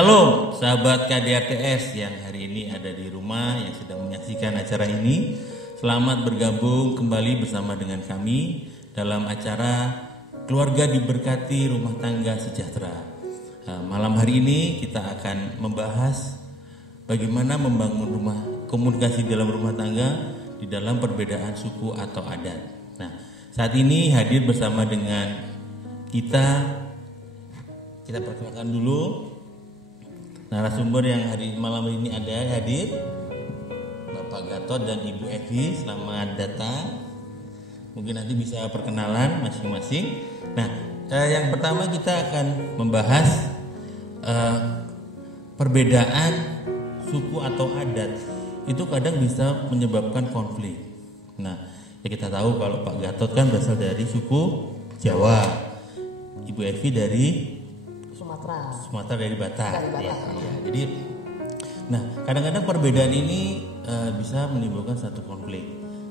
Shalom sahabat KDRTS yang hari ini ada di rumah yang sedang menyaksikan acara ini. Selamat bergabung kembali bersama dengan kami dalam acara Keluarga Diberkati Rumah Tangga Sejahtera. Malam hari ini kita akan membahas bagaimana membangun komunikasi dalam rumah tangga di dalam perbedaan suku atau adat. Nah, saat ini hadir bersama dengan kita perkenalkan dulu narasumber yang hari malam ini hadir, Bapak Gatot dan Ibu Evi. Selamat datang. Mungkin nanti bisa perkenalan masing-masing. Nah, yang pertama kita akan membahas perbedaan suku atau adat itu kadang bisa menyebabkan konflik. Nah, ya kita tahu kalau Pak Gatot kan berasal dari suku Jawa, Ibu Evi dari Sumatera dari Batak. Ya. Jadi, nah kadang-kadang perbedaan ini bisa menimbulkan satu konflik.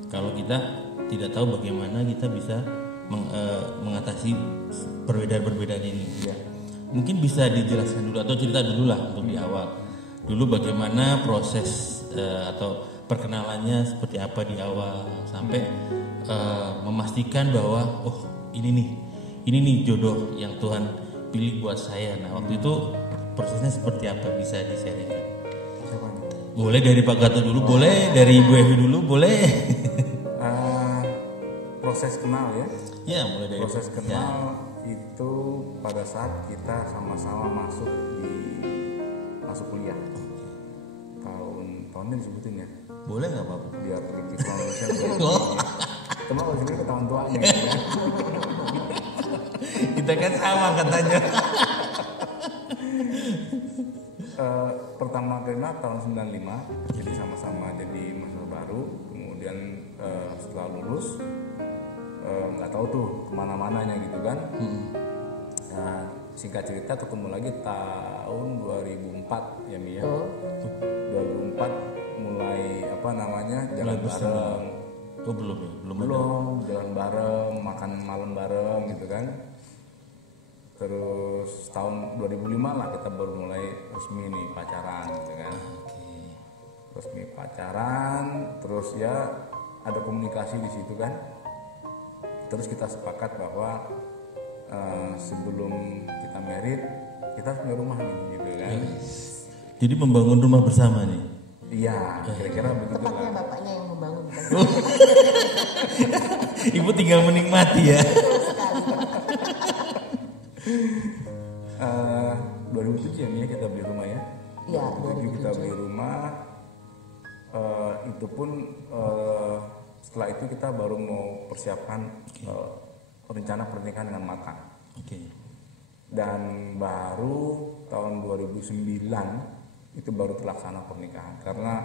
Kalau kita tidak tahu bagaimana kita bisa mengatasi perbedaan-perbedaan ini. Ya. Mungkin bisa dijelaskan dulu atau cerita dulu lah untuk di awal. Dulu bagaimana proses atau perkenalannya seperti apa di awal sampai memastikan bahwa ini nih jodoh yang Tuhan pilih buat saya. Nah, waktu itu prosesnya seperti apa, bisa di-sharingkan? Boleh dari Pak Gatot dulu, boleh dari Ibu Evi dulu, boleh. Proses kenal ya? Ya, mulai dari proses kenal itu pada saat kita sama-sama masuk kuliah. Tahunnya disebutin ya? Boleh nggak Pak? Biar lebih kronologisnya. Cuma kalau sini ketahuan tuanya gitu ya. Kita kan sama katanya. Pertama kenal tahun 95, jadi sama-sama jadi mahasiswa baru. Kemudian setelah lulus nggak tahu tuh kemana-mananya gitu kan. Nah, singkat cerita ketemu lagi tahun 2004 ya Mi ya. 2004 mulai jalan bareng. Belum jalan bareng, makan malam bareng gitu kan. Terus tahun 2005 lah kita baru mulai resmi nih pacaran gitu kan. Resmi pacaran, terus ya ada komunikasi di situ kan. Terus kita sepakat bahwa sebelum kita married kita harus punya rumah nih gitu kan. Jadi membangun rumah bersama nih. Iya, kira-kira begitu lah. Tepatnya bapaknya yang membangun. Ibu tinggal menikmati ya. 2007 ya Mia kita beli rumah ya. Iya, 2007 kita beli rumah. Itu pun setelah itu kita baru mau persiapkan rencana pernikahan dengan makan. Dan baru tahun 2009 itu baru terlaksana pernikahan, karena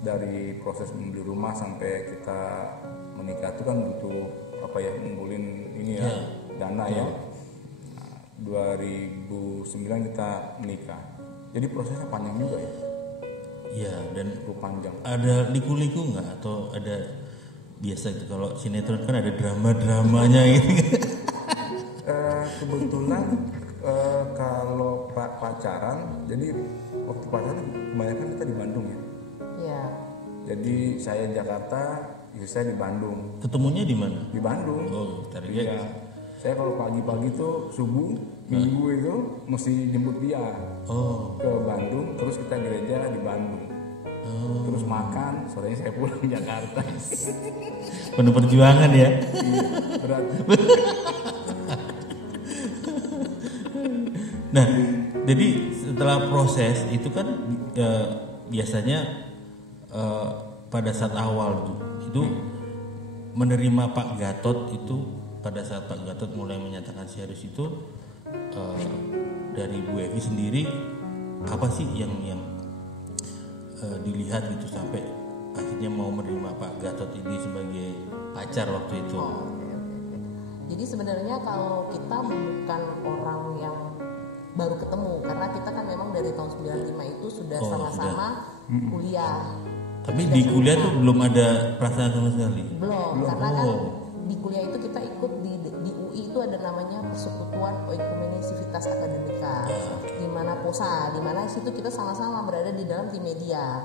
dari proses membeli rumah sampai kita menikah itu kan butuh ngumpulin ini ya, dana ya. Nah, 2009 kita menikah, jadi prosesnya panjang juga ya. Iya, dan panjang. Ada liku-liku nggak atau ada biasa itu kalau sinetron kan ada drama-dramanya gitu. Kebetulan kalau pacaran, jadi waktu pacaran kebanyakan kita di Bandung ya. Iya. Jadi saya di Jakarta, istri saya di Bandung. Ketemunya di mana? Di Bandung. Iya. Saya kalau pagi-pagi tuh subuh minggu itu mesti jemput dia ke Bandung, terus kita gereja di Bandung. Terus makan, sorenya saya pulang ke Jakarta. Penuh perjuangan ya. Iya, berat. Nah, jadi setelah proses itu kan biasanya pada saat awal itu menerima Pak Gatot itu, pada saat Pak Gatot mulai menyatakan serius itu dari Bu Evi sendiri apa sih yang dilihat gitu sampai akhirnya mau menerima Pak Gatot ini sebagai pacar waktu itu? Jadi sebenarnya kalau kita bukan orang yang baru ketemu, karena kita kan memang dari tahun 95 itu sudah sama-sama kuliah. Tapi di kuliah tuh belum ada perasaan sama sekali? Belum. Karena kan di kuliah itu kita ikut di UI POI itu ada namanya Persekutuan Oikumene-Civitas Akademika, di mana POSA, di mana situ kita sama-sama berada di dalam tim media.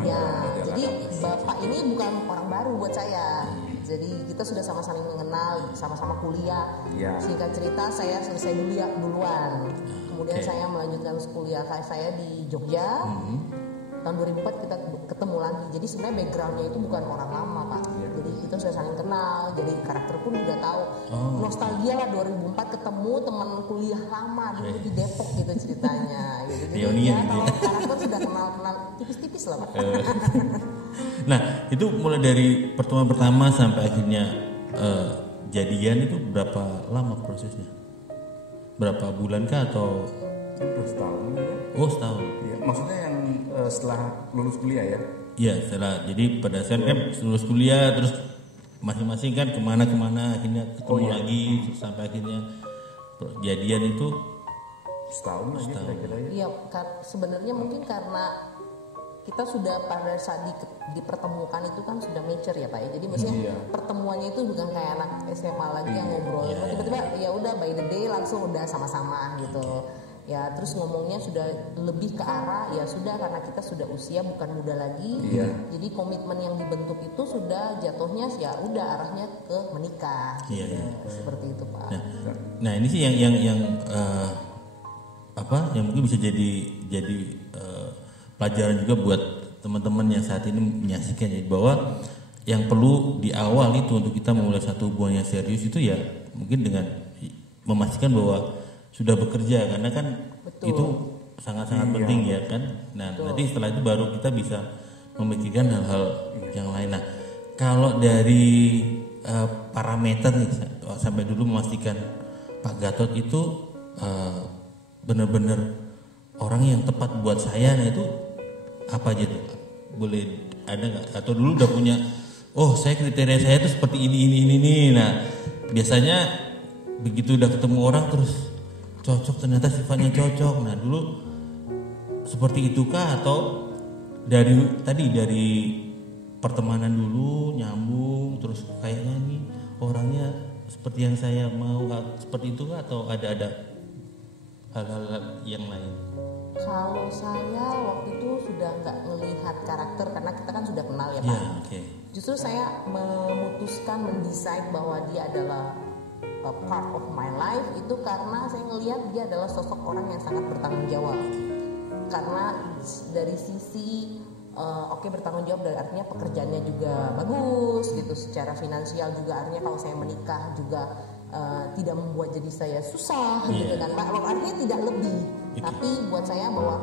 Ya, jadi Bapak ini bukan orang baru buat saya. Jadi kita sudah sama-sama mengenal, sama-sama kuliah. Singkat cerita saya selesai duluan. Kemudian saya melanjutkan kuliah saya di Jogja. Tahun 2004 kita ketemu lagi. Jadi sebenarnya backgroundnya itu bukan orang lama, Pak. Jadi kita sudah saling kenal. Jadi karakter pun udah tahu. Nostalgia lah 2004 ketemu teman kuliah lama dulu di Depok gitu ceritanya. Gitu. Jadi ya kalau karakter sudah kenal tipis-tipis lah, Pak. Nah, itu mulai dari pertemuan pertama sampai akhirnya jadian itu berapa lama prosesnya? Berapa bulan kah atau setahun ya? Oh, setahun. Ya, maksudnya yang setelah lulus kuliah ya? Iya, setelah. Jadi pada saat kan lulus kuliah terus masing-masing kan kemana-kemana akhirnya ketemu lagi terus sampai akhirnya jadian itu setahun aja kira-kira ya? Iya, sebenarnya mungkin karena kita sudah pada saat dipertemukan itu kan sudah mature ya Pak ya. Jadi maksudnya pertemuannya itu bukan kayak anak SMA lagi yang ngobrol. Tiba-tiba ya udah by the day langsung udah sama-sama gitu. Ya terus ngomongnya sudah lebih ke arah ya sudah karena kita sudah usia bukan muda lagi. Jadi komitmen yang dibentuk itu sudah jatuhnya ya udah arahnya ke menikah. Seperti itu Pak. Nah ini sih yang apa yang mungkin bisa jadi pelajaran juga buat teman-teman yang saat ini menyaksikan ya, bahwa yang perlu di awal itu untuk kita memulai satu hubungan yang serius itu ya mungkin dengan memastikan bahwa sudah bekerja karena kan itu sangat-sangat penting ya kan. Nah nanti setelah itu baru kita bisa memikirkan hal-hal yang lain. Nah kalau dari parameter nih sampai dulu memastikan Pak Gatot itu benar-benar orang yang tepat buat saya. Nah itu apa aja tuh? Boleh ada nggak? Atau dulu udah punya? Oh saya kriteria saya tuh seperti ini. Nah biasanya begitu udah ketemu orang terus cocok, ternyata sifatnya cocok. Nah dulu seperti itukah atau dari pertemanan dulu nyambung terus kayaknya nih orangnya seperti yang saya mau, seperti itu atau ada hal-hal yang lain? Kalau saya waktu itu sudah nggak melihat karakter karena kita kan sudah kenal ya Pak. Justru saya memutuskan mendesain bahwa dia adalah a part of my life itu karena saya ngelihat dia adalah sosok orang yang sangat bertanggung jawab. Karena dari sisi bertanggung jawab dari artinya pekerjaannya juga bagus gitu, secara finansial juga artinya kalau saya menikah juga tidak membuat jadi saya susah gitu kan Pak. Artinya tidak lebih. Tapi buat saya bahwa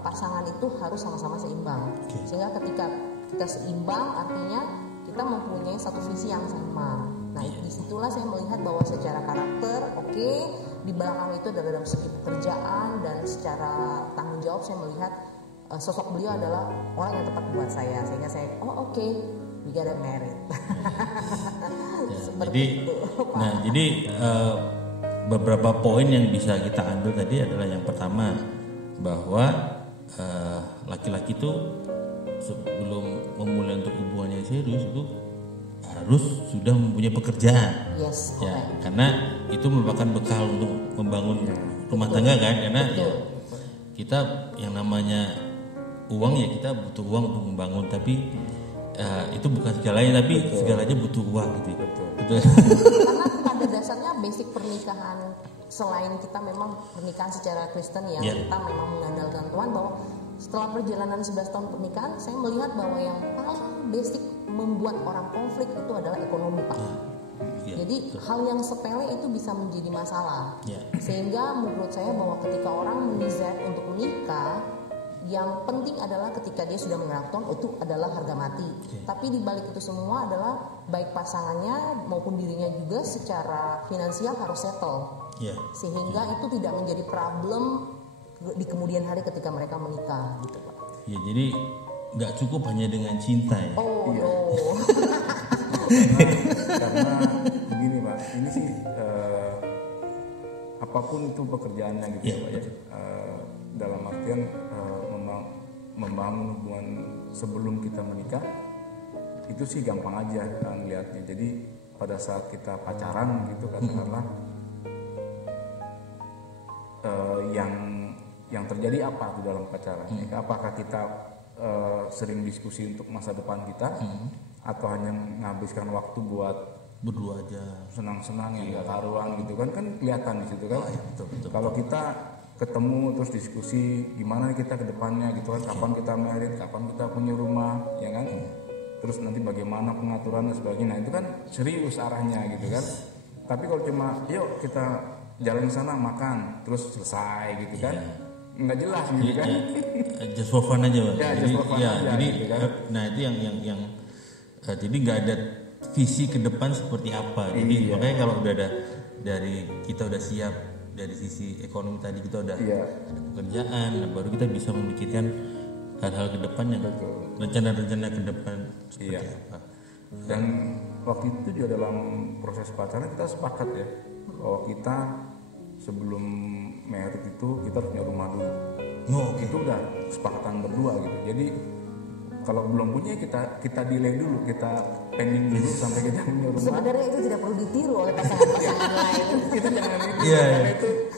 pasangan itu harus sama-sama seimbang. Sehingga ketika kita seimbang artinya kita mempunyai satu visi yang sama. Nah disitulah saya melihat bahwa secara karakter di belakang itu dalam segi pekerjaan dan secara tanggung jawab saya melihat sosok beliau adalah orang yang tepat buat saya. Sehingga saya we gotta married. Jadi beberapa poin yang bisa kita ambil tadi adalah yang pertama bahwa laki-laki itu sebelum memulai untuk hubungan yang serius itu harus sudah mempunyai pekerjaan. Karena itu merupakan bekal untuk membangun rumah tangga kan, karena kita yang namanya uang ya kita butuh uang untuk membangun, tapi itu bukan segalanya, tapi segalanya butuh uang gitu. Betul. Karena pada dasarnya basic pernikahan selain kita memang pernikahan secara Kristen yang kita memang mengandalkan Tuhan, bahwa setelah perjalanan 11 tahun pernikahan saya melihat bahwa yang paling basic membuat orang konflik itu adalah ekonomi Pak. Jadi hal yang sepele itu bisa menjadi masalah. Sehingga menurut saya bahwa ketika orang decide untuk menikah, yang penting adalah ketika dia sudah mengenal Tuhan itu adalah harga mati. Tapi di balik itu semua adalah baik pasangannya maupun dirinya juga secara finansial harus settle. Sehingga itu tidak menjadi problem di kemudian hari ketika mereka menikah gitu Pak. Jadi nggak cukup hanya dengan cinta ya. Karena begini Pak, ini sih apapun itu pekerjaannya gitu ya Pak ya. Dalam artian membangun hubungan sebelum kita menikah itu sih gampang aja ngelihatnya. Jadi pada saat kita pacaran gitu katakanlah, yang terjadi apa di dalam pacaran? Apakah kita sering diskusi untuk masa depan kita, atau hanya menghabiskan waktu buat berdua aja senang-senang yang nggak karuan gitu kan kelihatan di situ kan. Oh, ya, betul. Kalau kita ketemu terus diskusi gimana kita ke depannya gitu kan, kapan kita married, kapan kita punya rumah, ya kan, terus nanti bagaimana pengaturan dan sebagainya. Nah itu kan serius arahnya gitu kan. Tapi kalau cuma yuk kita jalan ke sana makan terus selesai gitu kan, nggak jelas gitu kan. Just for fun aja, Pak. Ya, just for fun aja, jadi gitu kan. nah itu yang jadi nggak ada visi ke depan seperti apa. Jadi makanya kalau udah ada kita udah siap dari sisi ekonomi tadi, kita udah ada pekerjaan, nah baru kita bisa memikirkan hal-hal ke depan yang rencana-rencana ke depan seperti apa. Dan waktu itu juga dalam proses pacaran kita sepakat ya bahwa kita sebelum married itu kita harus punya rumah dulu. Itu udah kesepakatan berdua gitu. Jadi kalau belum punya kita delay dulu, kita pending dulu sampai kita punya rumah. Sebenarnya itu tidak perlu ditiru oleh pasangan-pasangan lain. Itu jangan itu, karena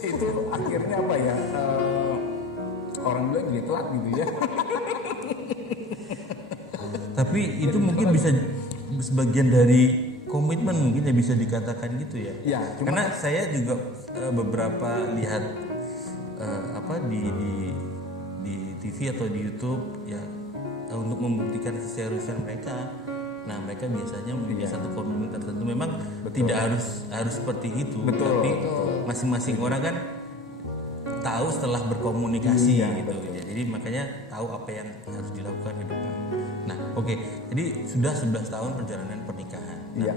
itu akhirnya apa ya? Orang bilang jadi telat gitu ya. Tapi itu mungkin bisa sebagian dari komitmen, mungkin ya bisa dikatakan gitu ya. Ya, karena saya juga beberapa lihat di TV atau di YouTube ya, untuk membuktikan keseriusan mereka. Nah mereka biasanya mempunyai satu komitmen tertentu. Memang tidak harus seperti itu. Tapi masing-masing orang kan tahu setelah berkomunikasi gitu. Ya, jadi makanya tahu apa yang harus dilakukan ke depan. Nah jadi sudah 11 tahun perjalanan pernikahan. Nah,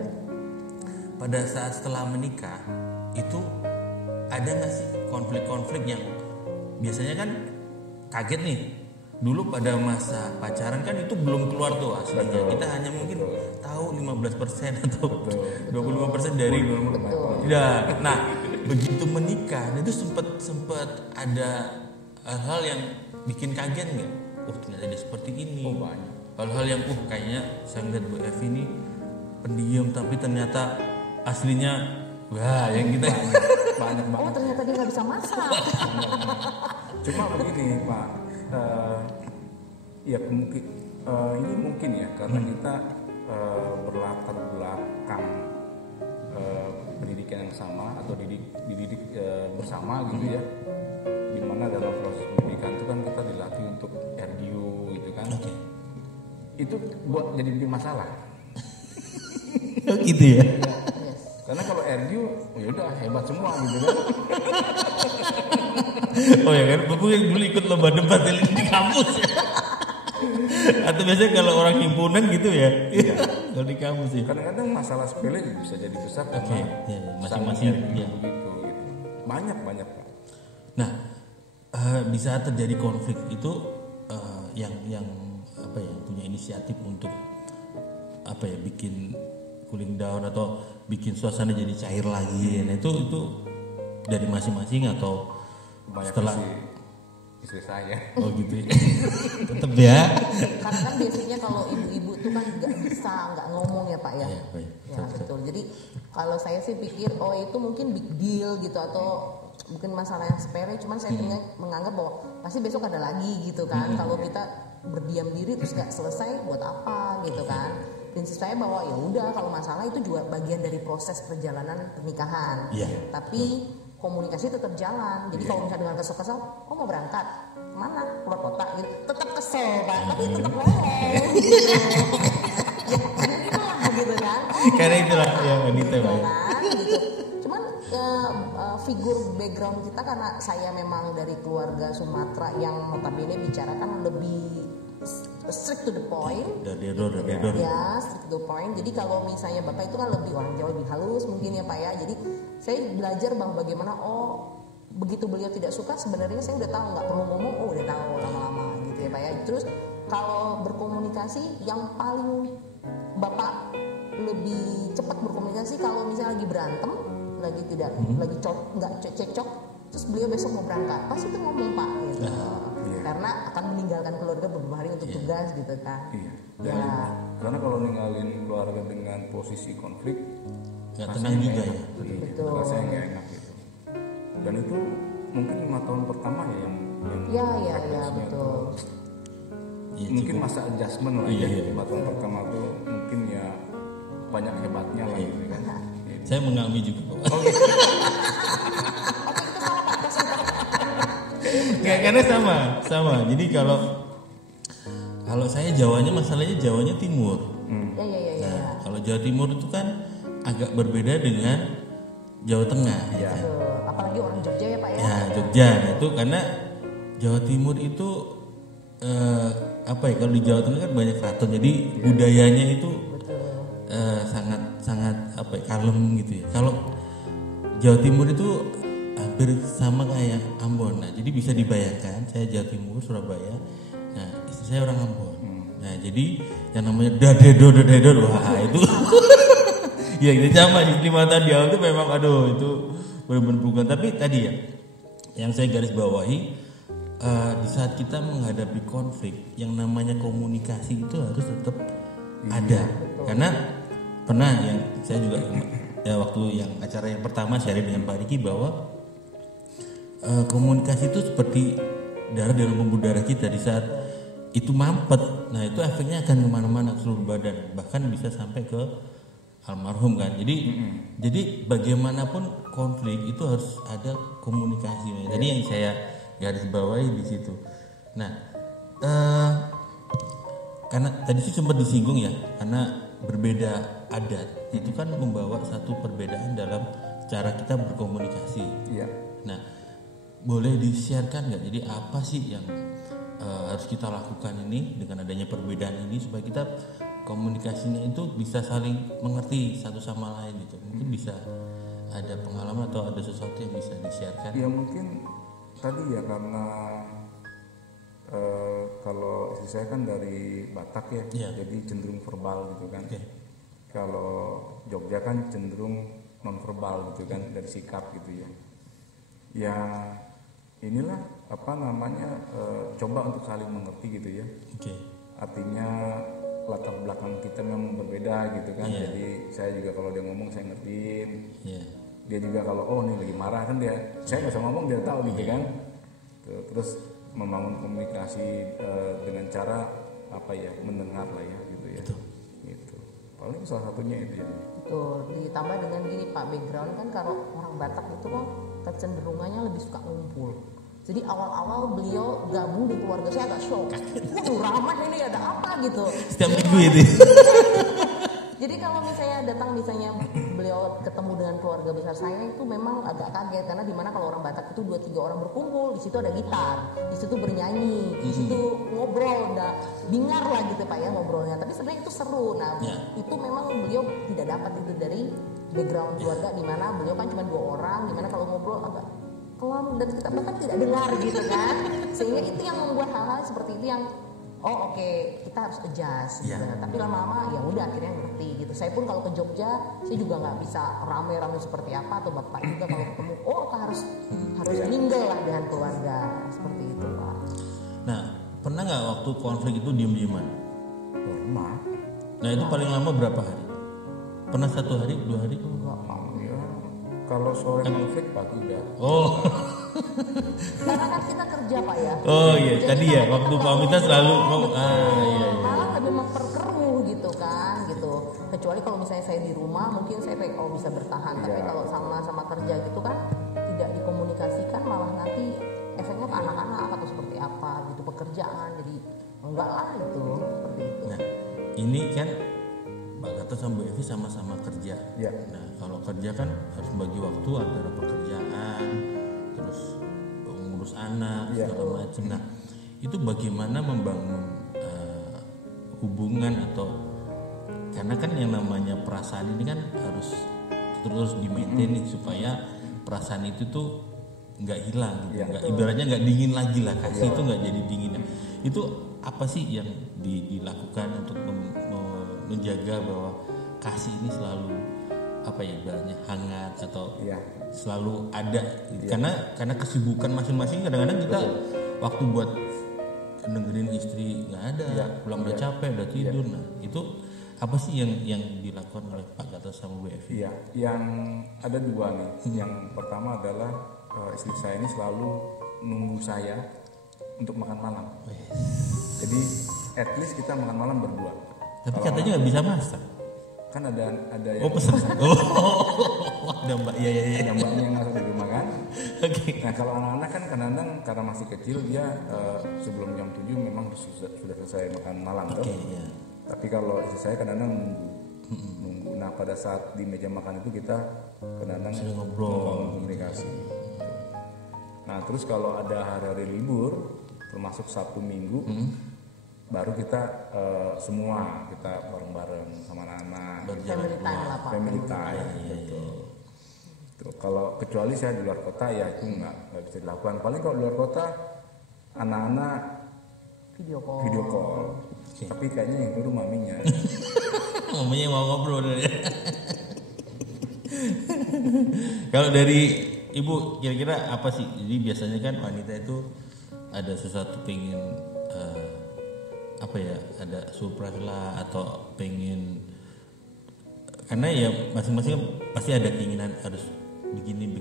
pada saat setelah menikah itu ada nggak sih konflik-konflik yang biasanya kan kaget nih? Dulu pada masa pacaran kan itu belum keluar tuh aslinya. Kita hanya mungkin tahu 15% atau 25% dari. Nah, begitu menikah itu sempat ada hal-hal yang bikin kaget nggak? Ternyata dia seperti ini. Hal-hal yang kayaknya saya ngeliat Bu Evi ini pendiam tapi ternyata aslinya yang kita banyak banget. Ternyata dia nggak bisa masak. Cuma begini Pak. Ya mungkin ini mungkin ya karena kita berlatar belakang pendidikan yang sama atau dididik bersama gitu ya, dimana dalam proses pendidikan itu kan kita dilatih untuk RDU gitu kan. Itu buat jadi masalah. Gitu ya. Karena kalau RDU ya udah hebat semua gitu kan. Oh ya kan, Bapak yang dulu ikut lomba debat di kampus ya. Atau biasanya kalau orang himpunan gitu ya. Kalau di kampus ya. Kadang-kadang masalah sepele bisa jadi besar karena masing-masing gitu. Banyak Pak. Nah, di saat terjadi konflik itu yang punya inisiatif untuk bikin cooling down atau bikin suasana jadi cair lagi. Nah, itu dari masing-masing atau banyak setelah istri saya. Oh gitu ya. Tetap ya. Karena kan biasanya kalau ibu-ibu tuh kan nggak ngomong ya Pak ya. Ya betul. Jadi kalau saya sih pikir itu mungkin big deal gitu atau mungkin masalah yang sepele. Cuman saya menganggap bahwa pasti besok ada lagi gitu kan. Kalau kita berdiam diri terus nggak selesai buat apa gitu kan. Prinsip saya bahwa ya udah kalau masalah itu juga bagian dari proses perjalanan pernikahan. Tapi komunikasi tetap jalan. Jadi kalau misalnya dengan kesel-kesel, mau berangkat mana keluar kota gitu, tetap kesel Pak, tapi tetap ngomong. Gitu kan? Karena itulah yang wanita Pak. Gitu. Cuman figur background kita karena saya memang dari keluarga Sumatera yang notabene bicara kan lebih strict to the point. Ya, strict to the point. Jadi kalau misalnya Bapak itu kan lebih orang Jawa lebih halus mungkin ya Pak ya. Jadi saya belajar bahwa bagaimana begitu beliau tidak suka sebenarnya saya udah tahu, nggak perlu ngomong, udah tahu lama-lama gitu ya Pak ya. Terus kalau berkomunikasi yang paling Bapak lebih cepat berkomunikasi kalau misalnya lagi berantem, lagi nggak cekcok, terus beliau besok mau berangkat, pasti itu ngomong Pak gitu. Karena akan meninggalkan keluarga beberapa hari untuk tugas gitu kan. Karena kalau ninggalin keluarga dengan posisi konflik nggak tenang juga ya. Betul. Rasanya nggak enak gitu. Dan itu mungkin 5 tahun pertama ya yang ya betul. Ya, mungkin cukup. masa adjustment lah ya. 5 tahun pertama tuh mungkin ya banyak hebatnya lah gitu kan. Saya mengalami juga kok. Nggak, karena sama. Jadi kalau saya Jawanya, masalahnya Jawanya Timur. Ya. Nah, kalau Jawa Timur itu kan agak berbeda dengan Jawa Tengah. Ya. Apalagi orang Jogja ya Pak ya. Ya, Jogja. Nah, itu karena Jawa Timur itu kalau di Jawa Tengah kan banyak keraton, jadi budayanya itu sangat kalem gitu ya. Kalau Jawa Timur itu hampir sama kayak Ambon. Nah, jadi bisa dibayangkan saya Jawa Timur, Surabaya. Nah, istri saya orang Ambon. Nah, jadi yang namanya dadedor, wah itu ya itu sama di 5 tahun di awal itu memang itu benar-benar bukan. Tapi tadi ya yang saya garis bawahi, di saat kita menghadapi konflik, yang namanya komunikasi itu harus tetap ada. Karena pernah yang saya juga waktu yang acara yang pertama sharing dengan Pak Riki bahwa komunikasi itu seperti darah dalam pembuluh darah kita. Di saat itu mampet, nah itu efeknya akan kemana-mana ke seluruh badan, bahkan bisa sampai ke almarhum kan. Jadi bagaimanapun konflik itu harus ada komunikasi. Jadi yang saya garis bawahi di situ. Nah, karena tadi sih sempat disinggung ya, karena berbeda adat itu kan membawa satu perbedaan dalam cara kita berkomunikasi. Iya. Nah, boleh di-sharekan nggak? Jadi apa sih yang harus kita lakukan ini dengan adanya perbedaan ini supaya kita komunikasinya itu bisa saling mengerti satu sama lain gitu. Mungkin bisa ada pengalaman atau ada sesuatu yang bisa di-sharekan. Ya mungkin tadi ya karena kalau istri saya kan dari Batak ya, jadi cenderung verbal gitu kan. Kalau Jogja kan cenderung non verbal gitu kan, dari sikap gitu ya. Ya inilah coba untuk saling mengerti gitu ya. Artinya latar belakang kita memang berbeda gitu kan. Jadi saya juga kalau dia ngomong saya ngertiin. Dia juga kalau ini lagi marah kan saya nggak usah ngomong dia tahu gitu kan. Terus membangun komunikasi dengan cara mendengar lah ya gitu ya. Gitu. Paling salah satunya itu ya. Betul. Ditambah dengan gini Pak, background kan kalau orang Batak itu kan kecenderungannya lebih suka ngumpul. Jadi awal-awal beliau gabung di keluarga saya agak shock. Ramah ini ada apa gitu. Setiap minggu itu. Jadi kalau misalnya beliau ketemu dengan keluarga besar saya itu memang agak kaget, karena dimana kalau orang Batak itu 2-3 orang berkumpul, di situ ada gitar, di situ bernyanyi, di situ ngobrol, bingar lah gitu Pak ya ngobrolnya. Tapi sebenarnya itu seru. Nah itu memang beliau tidak dapat itu dari background keluarga, dimana beliau kan cuma 2 orang, dimana kalau ngobrol agak kelam dan kita bahkan tidak dengar gitu kan. Sehingga itu yang membuat hal-hal seperti itu yang kita harus adjust gitu. Tapi lama-lama ya udah akhirnya ngerti gitu. Saya pun kalau ke Jogja saya juga nggak bisa rame-rame seperti apa, atau bapak juga kalau ketemu harus mingle lah dengan keluarga seperti itu Pak. Nah, pernah nggak waktu konflik itu diem-dieman? Pernah. Nah itu paling lama berapa hari? Pernah 1 hari, 2 hari? Enggak mau ya. Kalau sore konflik pagi udah. Karena kan kita kerja Pak ya. Jadi tadi ya waktu pamitan selalu malah lebih memperkeruh gitu kan gitu. Kecuali kalau misalnya saya di rumah mungkin saya bisa bertahan. Tapi kalau sama kerja gitu kan tidak dikomunikasikan, malah nanti efeknya ke anak-anak atau seperti apa gitu, pekerjaan. Jadi enggak lah itu seperti itu. Nah ini kan Pak Gatot sama Bu Evi sama-sama kerja. Nah kalau kerja kan harus bagi waktu antara pekerjaan terus ngurus anak segala macam. Nah itu bagaimana membangun hubungan, atau karena kan yang namanya perasaan ini kan harus terus di-maintain nih, supaya perasaan itu tuh nggak hilang gitu. Ibaratnya nggak dingin lagi lah, kasih itu nggak jadi dingin. Itu apa sih yang dilakukan untuk menjaga bahwa kasih ini selalu ibaratnya hangat atau selalu ada gitu. Karena kesibukan masing-masing, kadang-kadang kita waktu buat dengerin istri nggak ada, pulang udah capek, udah tidur. Nah itu Apa sih yang dilakukan oleh Pak Gatot sama Bu Evi? Iya, yang ada dua nih. Yang pertama adalah istri saya ini selalu nunggu saya untuk makan malam. Jadi at least kita makan malam berdua. Tapi katanya nggak bisa masak. Kan ada yang pesen. Ada mbak, iya. Ada mbaknya yang masak di rumah kan. Oke. Nah kalau anak-anak kan kadang-kadang karena masih kecil dia sebelum jam 7 memang sudah selesai makan malam tuh. Iya. Tapi kalau istri saya kadang-kadang nunggu. Nah pada saat di meja makan itu kita kadang-kadang sudah ngobrol, komunikasi. Nah terus kalau ada hari-hari libur termasuk Sabtu Minggu baru kita semua kita bareng-bareng sama anak-anak. Family time lah Pak. Family time. Gitu. Tuh, kalau kecuali saya di luar kota ya itu nggak bisa dilakukan. Paling kalau di luar kota anak-anak Video call. Okay. Tapi kayaknya yang itu maminya. Maminya mau ngobrol deh. Kalau dari Ibu kira-kira apa sih? Jadi biasanya kan wanita itu ada sesuatu pengen ada surprise lah atau pengen, karena ya masing-masing pasti ada keinginan harus begini.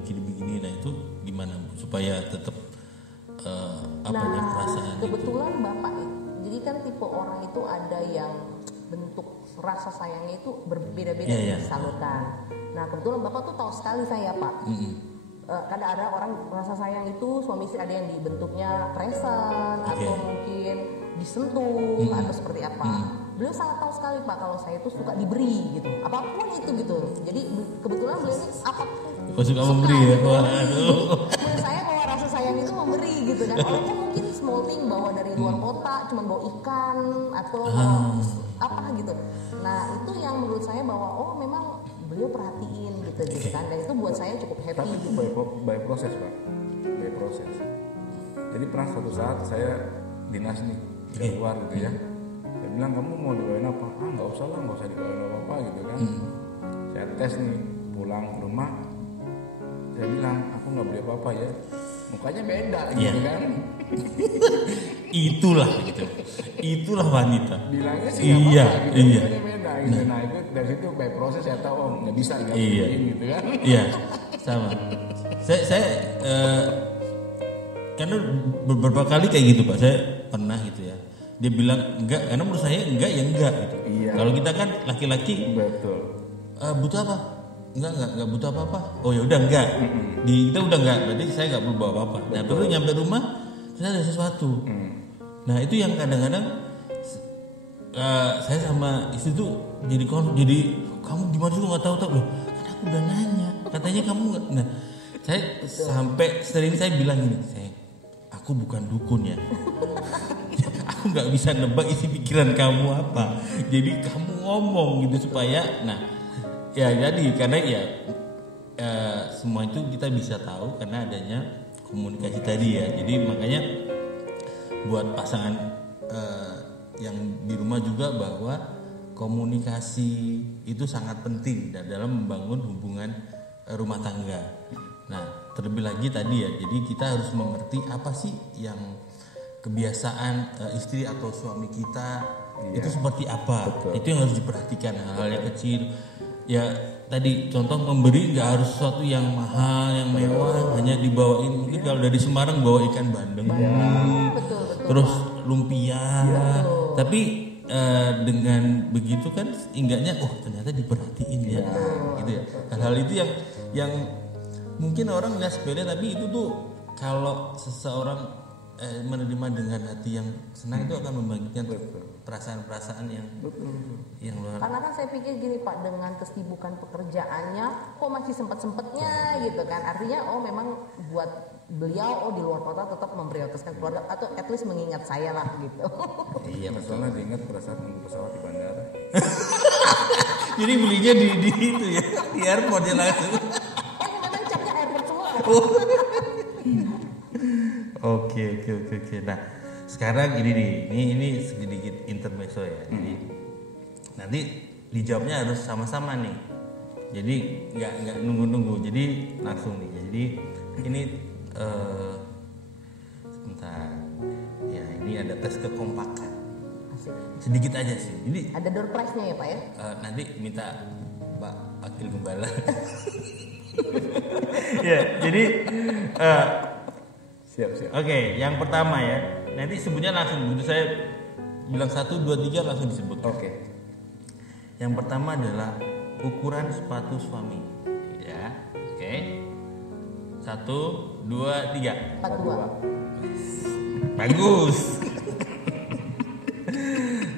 Nah itu gimana Bu supaya tetap perasaan kebetulan itu? Bapak jadi kan tipe orang itu ada yang bentuk rasa sayangnya itu berbeda-beda disalurkan. Nah kebetulan Bapak tuh tahu sekali saya Pak. Kadang ada orang rasa sayang itu suami istri ada yang dibentuknya present atau mungkin disentuh atau seperti apa. Beliau sangat tahu sekali Pak kalau saya itu suka diberi gitu, apapun itu gitu. Jadi kebetulan beliau ini apapun suka memberi ya. Menurut saya bahwa rasa sayang itu memberi gitu kan. Walaupun mungkin small thing bawa dari luar kota, cuman bawa ikan atau apa gitu. Nah itu yang menurut saya bahwa memang beliau perhatiin gitu kan. Dan itu buat saya cukup happy. Tapi itu by proses Pak, by proses. Jadi pernah suatu saat saya dinas nih keluar gitu ya. Saya bilang kamu mau dibawain apa? Nggak usah dibawain apa-apa gitu kan. Saya tes nih pulang ke rumah. Saya bilang aku nggak beli apa-apa ya. Mukanya beda gitu kan. Itulah wanita. Bilangnya sih nggak apa-apa gitu. Iya. Mukanya beda gitu. Nah itu dari situ by proses saya tahu nggak bisa gitu kan. Iya sama. Saya karena beberapa kali kayak gitu Pak. Saya pernah gitu ya. Dia bilang enggak, karena menurut saya enggak ya enggak gitu. Iya. Kalau kita kan laki-laki betul. Butuh apa? Enggak butuh apa-apa. Oh ya udah enggak. Kita udah enggak, berarti saya enggak perlu bawa apa-apa. Nah, terus nyampe rumah terus ada sesuatu. Nah, itu yang kadang-kadang saya sama istri tuh jadi kamu gimana sih lu enggak tahu loh. Kan aku udah nanya. Katanya kamu enggak. Nah, saya sampai sering saya bilang gini, aku bukan dukun ya. Aku nggak bisa nebak isi pikiran kamu apa. Jadi kamu ngomong gitu supaya, karena semua itu kita bisa tahu karena adanya komunikasi tadi ya. Jadi makanya buat pasangan yang di rumah juga bahwa komunikasi itu sangat penting dalam membangun hubungan rumah tangga. Nah, terlebih lagi tadi ya, jadi kita harus mengerti apa sih yang kebiasaan istri atau suami kita itu seperti apa. Betul. Itu yang harus diperhatikan, hal-hal yang kecil. Ya tadi contoh memberi nggak harus sesuatu yang mahal, yang mewah, hanya dibawain. Mungkin kalau dari Semarang bawa ikan bandeng, betul. Terus lumpia. Tapi dengan begitu kan enggaknya ternyata diperhatiin ya. Gitu ya. Hal-hal itu yang mungkin orang nggak sepele, tapi itu tuh kalau seseorang menerima dengan hati yang senang itu akan membangkitkan perasaan-perasaan yang luar. Karena kan saya pikir gini Pak, dengan kesibukan pekerjaannya kok masih sempet-sempetnya gitu kan. Artinya memang buat beliau di luar kota tetap memprioritaskan keluarga atau at least mengingat saya lah gitu. Iya, masalah diingat pada saat nunggu pesawat di bandara. Jadi belinya di itu ya, di airport ya langsung. Memang capnya airport semua. Oke. Nah, sekarang ini sedikit intermezzo ya. Jadi nanti dijawabnya harus sama-sama nih. Jadi nggak nunggu-nunggu. Jadi langsung nih. Jadi ini sebentar. Ya, ini ada tes kekompakan. sedikit aja sih. Ini ada door prize-nya ya Pak ya? Nanti minta Pak Wakil Gembala. Ya, jadi siap. Oke, yang pertama ya. Nanti sebutnya langsung. Begitu saya bilang 1, 2, 3 langsung disebut. Oke. Yang pertama adalah ukuran sepatu suami. Ya, oke. 1, 2, 3. 42. Bagus.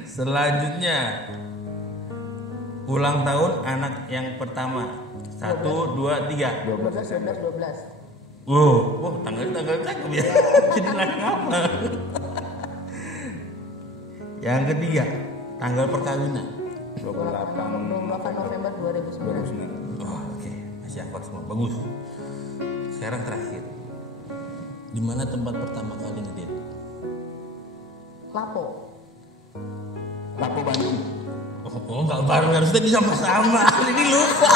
Selanjutnya ulang tahun anak yang pertama. 1, 2, 3. 12 Desember. 12. Wah, tanggal cakep ya. Jadi lama. Yang ketiga, tanggal perkawinan. 28 November 2009. Oh, oke. Masih hafal semua. Bagus. Sekarang terakhir. Di mana tempat pertama kali ngedate? Lapo Bandung. Oh, enggak bareng, harusnya di sama-sama. Ini lupa.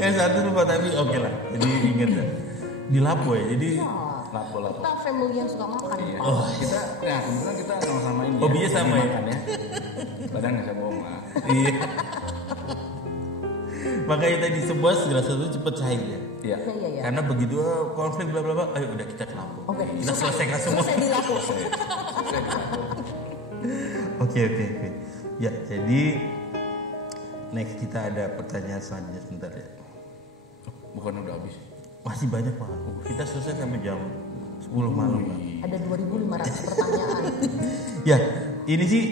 Yang satu lupa tapi oke lah. Jadi ingat ya. Di Lapo ya. Jadi Lapo. kita family yang suka makan. Iya. Oh, Kebetulan kita sama-sama ini. Oh, biasa sama ya? Makan ya. Badan nggak bisa bohong lah. iya. Makanya tadi sebuah segala sesuatu cepet cair ya. Iya. Iya. Karena begitu konflik bla bla bla, ayo udah kita ke Lapo. Oke. Kita selesaikan semua. Selesai di Lapo. Oke. Ya, jadi next kita ada pertanyaan selanjutnya sebentar ya. Bukan udah habis. Masih banyak Pak. Kita selesai sampai jam 10 malam Pak. Ada 2.500 pertanyaan. Ya, ini sih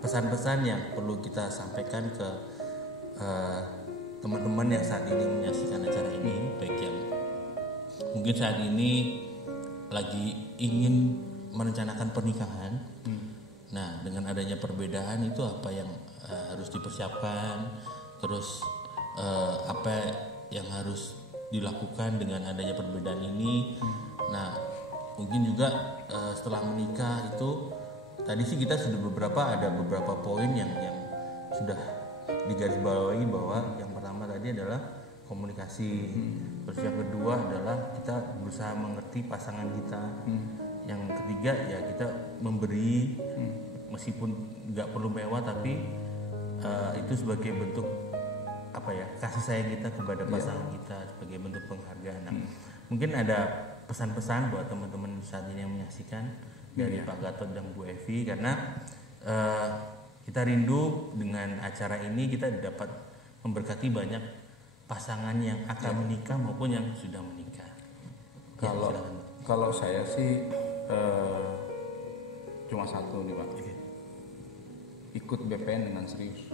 pesan-pesan yang perlu kita sampaikan ke teman-teman yang saat ini menyaksikan acara ini, baik yang mungkin saat ini lagi ingin merencanakan pernikahan. Nah, dengan adanya perbedaan itu apa yang harus dipersiapkan, terus apa yang harus dilakukan dengan adanya perbedaan ini. Nah, mungkin juga setelah menikah itu tadi sih kita sudah ada beberapa poin yang sudah digarisbawahi bahwa yang pertama tadi adalah komunikasi. Terus yang kedua adalah kita berusaha mengerti pasangan kita. Yang ketiga ya kita memberi meskipun nggak perlu mewah tapi itu sebagai bentuk kasih sayang kita kepada pasangan kita, sebagai bentuk penghargaan. Nah, mungkin ada pesan-pesan buat teman-teman saat ini yang menyaksikan dari Pak Gatot dan Bu Evi, karena kita rindu dengan acara ini kita dapat memberkati banyak pasangan yang akan menikah maupun yang sudah menikah. Kalau saya sih cuma satu nih Pak. Ikut BPN dengan serius.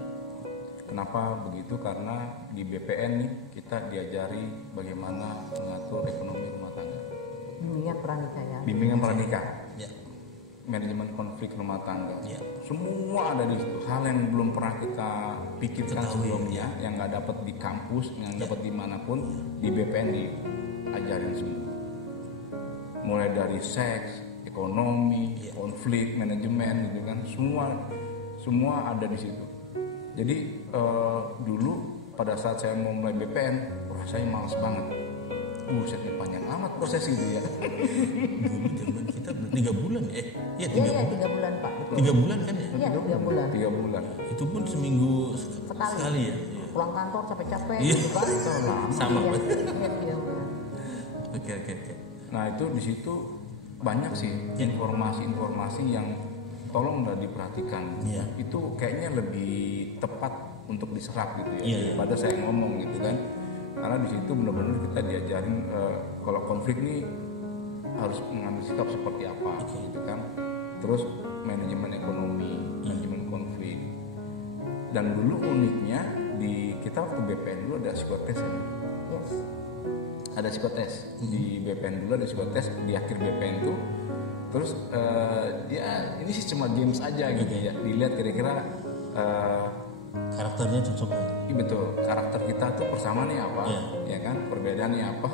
Kenapa begitu? Karena di BPN nih kita diajari bagaimana mengatur ekonomi rumah tangga. Bimbingan pranikah ya. Bimbingan pranikah. Ya. Manajemen konflik rumah tangga. Ya. Semua ada di situ. Hal yang belum pernah kita pikirkan sebelumnya, yang nggak dapat di kampus, yang dapat dimanapun, di BPN diajarin semua. Mulai dari seks, ekonomi, konflik, manajemen, gitu kan, semua ada di situ. Jadi dulu pada saat saya mau mulai BPN, saya malas banget. Buset, panjang amat proses itu ya. Dulu zaman kita 3 bulan ya? Iya 3 bulan. 3 bulan Pak. 3 bulan kan ya? Iya 3 bulan. 3 bulan. Itu pun seminggu sekali ya? Pulang kantor capek-capek Iya. gitu kan. Sama. Iya. Oke. Nah itu di situ banyak sih informasi-informasi yang tolong udah diperhatikan. Iya. Itu kayaknya lebih tepat untuk diserap gitu ya, Iya. daripada saya ngomong gitu kan. Karena di situ benar-benar kita diajarin kalau konflik nih harus mengambil sikap seperti apa gitu kan. Terus manajemen ekonomi, manajemen konflik. Dan dulu uniknya di kita waktu BPN dulu ada psikotes ya. Yes. Ada psikotes di BPN dulu, ada psikotes di akhir BPN tuh. Terus ya ini sih cuma games aja gitu ya. Dilihat kira-kira Karakternya cocok kan? iya betul, karakter kita tuh persamaannya apa, ya kan, perbedaannya apa,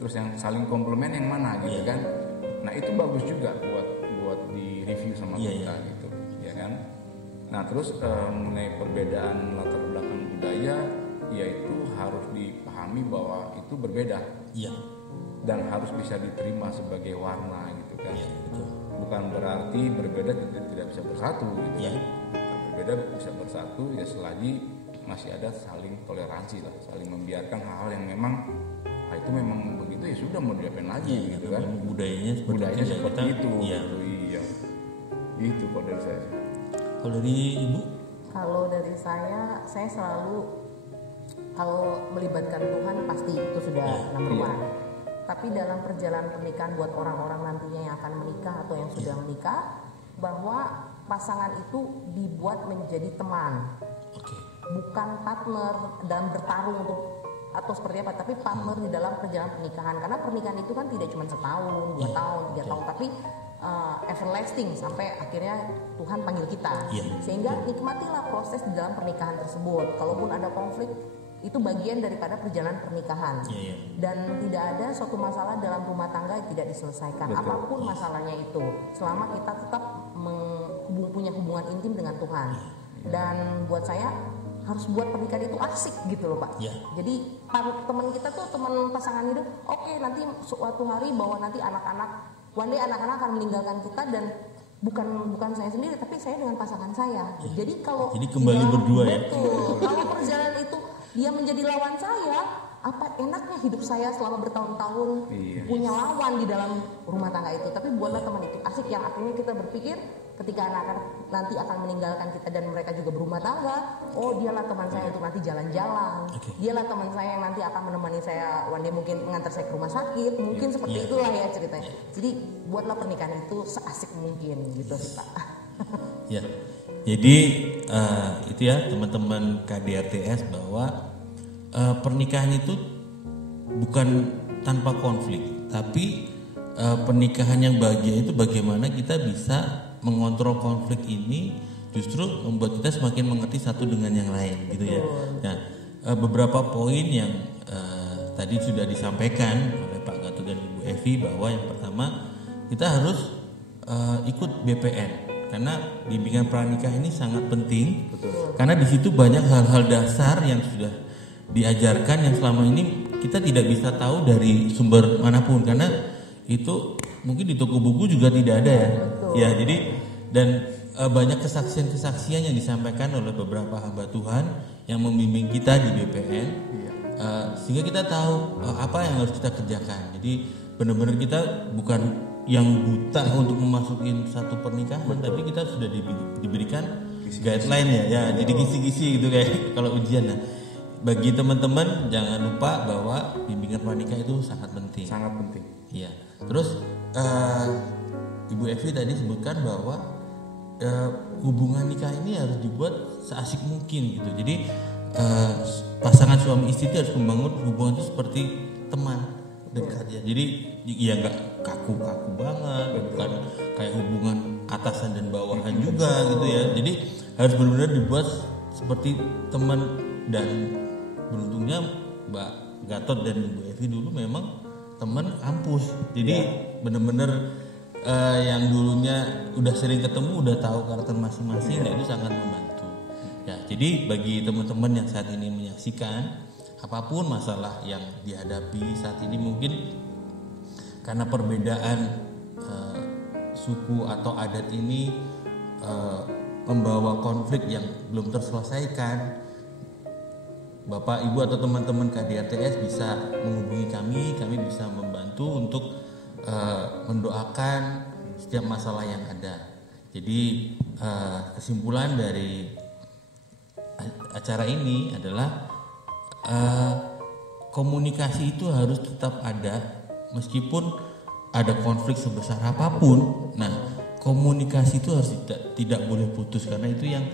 terus yang saling komplement yang mana gitu kan. Nah itu bagus juga buat di review sama kita gitu, ya kan. Nah terus mengenai perbedaan latar belakang budaya, yaitu harus dipahami bahwa itu berbeda. Iya. dan harus bisa diterima sebagai warna gitu kan. Ya, betul. Bukan berarti berbeda tidak bisa bersatu gitu. Ya. Berbeda bisa bersatu ya selagi masih ada saling toleransi lah, saling membiarkan hal-hal yang memang itu memang begitu ya sudah, mau diapain lagi gitu kan. Budayanya seperti itu. Iya. Iya. Itu kalau dari saya. Kalau dari Ibu? Kalau dari saya selalu kalau melibatkan Tuhan pasti itu sudah number one. Tapi dalam perjalanan pernikahan buat orang-orang nantinya yang akan menikah atau yang sudah menikah, bahwa pasangan itu dibuat menjadi teman, bukan partner dalam bertarung untuk atau seperti apa, tapi partner di dalam perjalanan pernikahan. Karena pernikahan itu kan tidak cuma setahun, 2 tahun, 3 tahun, tapi everlasting sampai akhirnya Tuhan panggil kita. Sehingga nikmatilah proses di dalam pernikahan tersebut. Kalaupun ada konflik, itu bagian daripada perjalanan pernikahan. Dan tidak ada suatu masalah dalam rumah tangga yang tidak diselesaikan. Apapun masalahnya itu, selama kita tetap punya hubungan intim dengan Tuhan. Dan buat saya harus buat pernikahan itu asik gitu loh Pak. Jadi teman kita tuh, teman pasangan hidup, oke, nanti suatu hari bahwa nanti one day anak-anak akan meninggalkan kita, dan bukan saya sendiri, tapi saya dengan pasangan saya. Jadi kembali berdua ya. Kalau perjalanan itu dia menjadi lawan saya, apa enaknya hidup saya selama bertahun-tahun punya lawan di dalam rumah tangga itu. Tapi buatlah teman itu asik, yang akhirnya kita berpikir ketika anak-anak nanti akan meninggalkan kita dan mereka juga berumah tangga, oh dialah teman saya untuk nanti jalan-jalan, dialah teman saya yang nanti akan menemani saya one day, mungkin mengantar saya ke rumah sakit, mungkin seperti itulah ya ceritanya. Jadi buatlah pernikahan itu seasik mungkin gitu sih Pak. Ya, jadi itu ya teman-teman KDRTS, bahwa pernikahan itu bukan tanpa konflik, tapi pernikahan yang bahagia itu bagaimana kita bisa mengontrol konflik ini, justru membuat kita semakin mengerti satu dengan yang lain gitu ya. Nah, beberapa poin yang tadi sudah disampaikan oleh Pak Gatot dan Ibu Evi, bahwa yang pertama kita harus ikut BPN, karena bimbingan pranikah ini sangat penting. Karena di situ banyak hal-hal dasar yang sudah diajarkan yang selama ini kita tidak bisa tahu dari sumber manapun, karena itu mungkin di toko buku juga tidak ada ya. Ya, jadi dan banyak kesaksian-kesaksian yang disampaikan oleh beberapa hamba Tuhan yang membimbing kita di BPN, sehingga kita tahu apa yang harus kita kerjakan. Jadi benar-benar kita bukan yang buta untuk memasukin satu pernikahan, tapi kita sudah diberikan guideline ya. Jadi kisi-kisi gitu kayak kalau ujian. Nah, bagi teman-teman jangan lupa bahwa bimbingan pranikah itu sangat penting. Sangat penting. Iya. Terus Ibu Evi tadi sebutkan bahwa hubungan nikah ini harus dibuat seasik mungkin gitu. Jadi pasangan suami istri itu harus membangun hubungan itu seperti teman dekat ya. Jadi ya nggak kaku-kaku banget, bukan kayak hubungan atasan dan bawahan juga gitu ya. Jadi harus benar-benar dibuat seperti teman. Dan beruntungnya Mbak Gatot dan Ibu Evi dulu memang teman kampus. Jadi benar-benar yang dulunya udah sering ketemu, udah tahu karakter masing-masing, dan itu sangat membantu. Ya, jadi bagi teman-teman yang saat ini menyaksikan, apapun masalah yang dihadapi saat ini, mungkin karena perbedaan suku atau adat ini membawa konflik yang belum terselesaikan, Bapak, Ibu atau teman-teman KDRTS bisa menghubungi kami bisa membantu untuk mendoakan setiap masalah yang ada. Jadi kesimpulan dari acara ini adalah komunikasi itu harus tetap ada meskipun ada konflik sebesar apapun. Nah, komunikasi itu harus tidak boleh putus, karena itu yang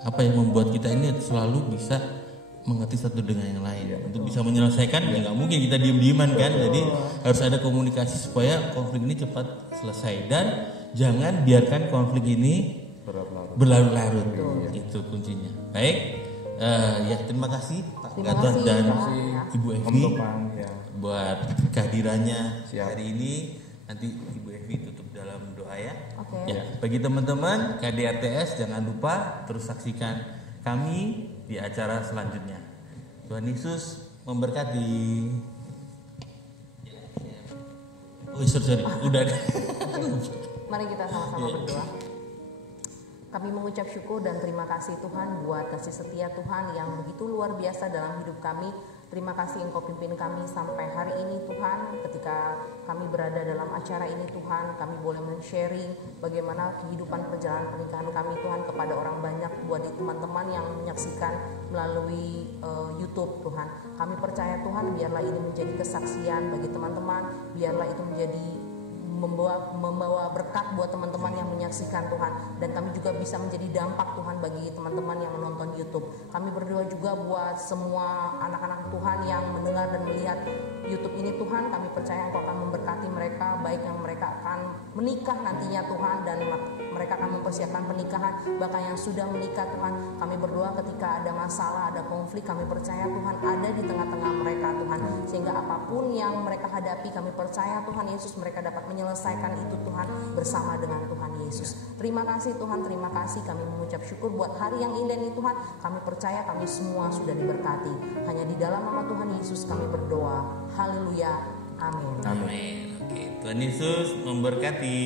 yang membuat kita ini selalu bisa mengerti satu dengan yang lain. Untuk bisa menyelesaikan ya nggak mungkin kita diem-dieman kan. Jadi harus ada komunikasi supaya konflik ini cepat selesai, dan jangan biarkan konflik ini berlarut-larut. Itu kuncinya. Baik, terima kasih Pak Gatot dan Ibu Evi buat kehadirannya hari ini. Nanti Ibu Evi tutup dalam doa ya. Ya, bagi teman-teman KDRTS jangan lupa terus saksikan kami di acara selanjutnya. Tuhan Yesus memberkati. Oh sorry, udah. Mari kita sama-sama berdoa. Kami mengucap syukur dan terima kasih Tuhan buat kasih setia Tuhan yang begitu luar biasa dalam hidup kami. Terima kasih Engkau pimpin kami sampai hari ini Tuhan. Ketika kami berada dalam acara ini Tuhan, kami boleh men-sharing bagaimana kehidupan perjalanan pernikahan kami Tuhan kepada orang banyak, buat teman-teman yang menyaksikan melalui YouTube Tuhan. Kami percaya Tuhan, biarlah ini menjadi kesaksian bagi teman-teman, biarlah itu menjadi membawa berkat buat teman-teman yang menyaksikan Tuhan, dan kami juga bisa menjadi dampak Tuhan bagi teman-teman yang menonton YouTube. Kami berdoa juga buat semua anak-anak Tuhan yang mendengar dan melihat YouTube ini Tuhan, kami percaya Engkau akan memberkati mereka, baik yang mereka akan menikah nantinya Tuhan, dan mereka akan mempersiapkan pernikahan, bahkan yang sudah menikah Tuhan. Kami berdoa ketika ada masalah, ada konflik, kami percaya Tuhan ada di tengah-tengah mereka Tuhan, sehingga apapun yang mereka hadapi, kami percaya Tuhan Yesus mereka dapat menyelesaikan itu Tuhan bersama dengan Tuhan Yesus. Terima kasih Tuhan, terima kasih. Kami mengucap syukur buat hari yang indah ini Tuhan. Kami percaya kami semua sudah diberkati. Hanya di dalam nama Tuhan Yesus kami berdoa. Haleluya. Amin. Amin. Oke, Tuhan Yesus memberkati.